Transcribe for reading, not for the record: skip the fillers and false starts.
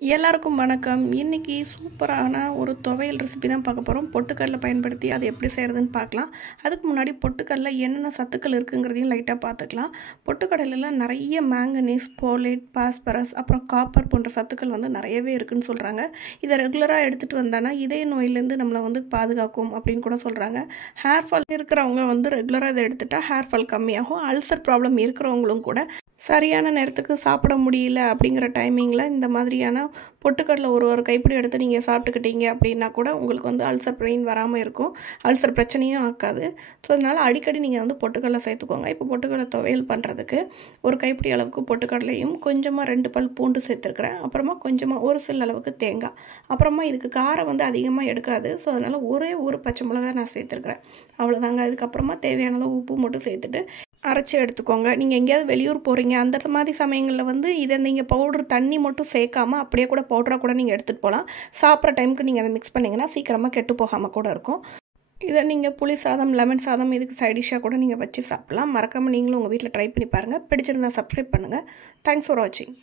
எல்லாருக்கும் வணக்கம். இன்னைக்கு சூப்பரான ஒரு துவையல் ரெசிபி தான் பார்க்க போகிறோம். பொட்டுக்கடலை பயன்படுத்தி அதை எப்படி செய்கிறதுன்னு பார்க்கலாம். அதுக்கு முன்னாடி பொட்டுக்கடலை என்னென்ன சத்துக்கள் இருக்குங்கிறதையும் லைட்டாக பார்த்துக்கலாம். பொட்டுக்கடலையில் நிறைய மேங்கனீஸ், போலேட், பாஸ்பரஸ், அப்புறம் காப்பர் போன்ற சத்துக்கள் நிறையவே இருக்குன்னு சொல்கிறாங்க. இதை ரெகுலராக எடுத்துகிட்டு வந்தானா இதய நோயிலேருந்து நம்மளை பாதுகாக்கும் அப்படின்னு கூட சொல்கிறாங்க. ஹேர் ஃபால் இருக்கிறவங்க ரெகுலராக இதை எடுத்துட்டா ஹேர் ஃபால் கம்மியாகும். அல்சர் ப்ராப்ளம் இருக்கிறவங்களும் கூட சரியான நேரத்துக்கு சாப்பிட முடியல அப்படிங்கிற டைமிங்கில் இந்த மாதிரியான பொட்டுக்கடலை ஒரு கைப்பிடி எடுத்து நீங்கள் சாப்பிட்டுக்கிட்டீங்க அப்படின்னா கூட உங்களுக்கு அல்சர் பெயின் வராமல் இருக்கும். அல்சர் பிரச்சனையும் ஆக்காது. ஸோ அதனால் அடிக்கடி நீங்கள் பொட்டுக்கடலை சேர்த்துக்கோங்க. இப்போ பொட்டுக்கடலை துவையல் பண்ணுறதுக்கு ஒரு கைப்பிடி அளவுக்கு பொட்டுக்கடலையும் கொஞ்சமாக 2 பல் பூண்டு சேர்த்துருக்குறேன். அப்புறமா கொஞ்சமாக ஒரு சில அளவுக்கு தேங்காய். அப்புறமா இதுக்கு காரம் அதிகமாக எடுக்காது. ஸோ அதனால் ஒரே ஒரு பச்சை மிளகாய் நான் சேர்த்துருக்குறேன். அவ்வளோதாங்க. அதுக்கப்புறமா தேவையான அளவு உப்பு மட்டும் சேர்த்துட்டு அரைச்சி எடுத்துக்கோங்க. நீங்கள் எங்கேயாவது வெளியூர் போகிறீங்க அந்த மாதிரி சமயங்களில் இதை நீங்கள் பவுடர் தண்ணி மட்டும் சேர்க்காமல் அப்படியே கூட பவுடராக கூட நீங்கள் எடுத்துகிட்டு போகலாம். சாப்பிட்ற டைமுக்கு நீங்கள் அதை மிக்ஸ் பண்ணிங்கன்னா சீக்கிரமாக கெட்டு போகாமல் கூட இருக்கும். இதை நீங்கள் புளி சாதம், லெமன் சாதம் இதுக்கு சைடிஷாக கூட நீங்கள் வச்சு சாப்பிட்லாம். மறக்காமல் நீங்களும் உங்கள் வீட்டில் ட்ரை பண்ணி பாருங்கள். பிடிச்சிருந்தா சப்ஸ்கிரைப் பண்ணுங்கள். தேங்க்ஸ் ஃபார் வாட்சிங்.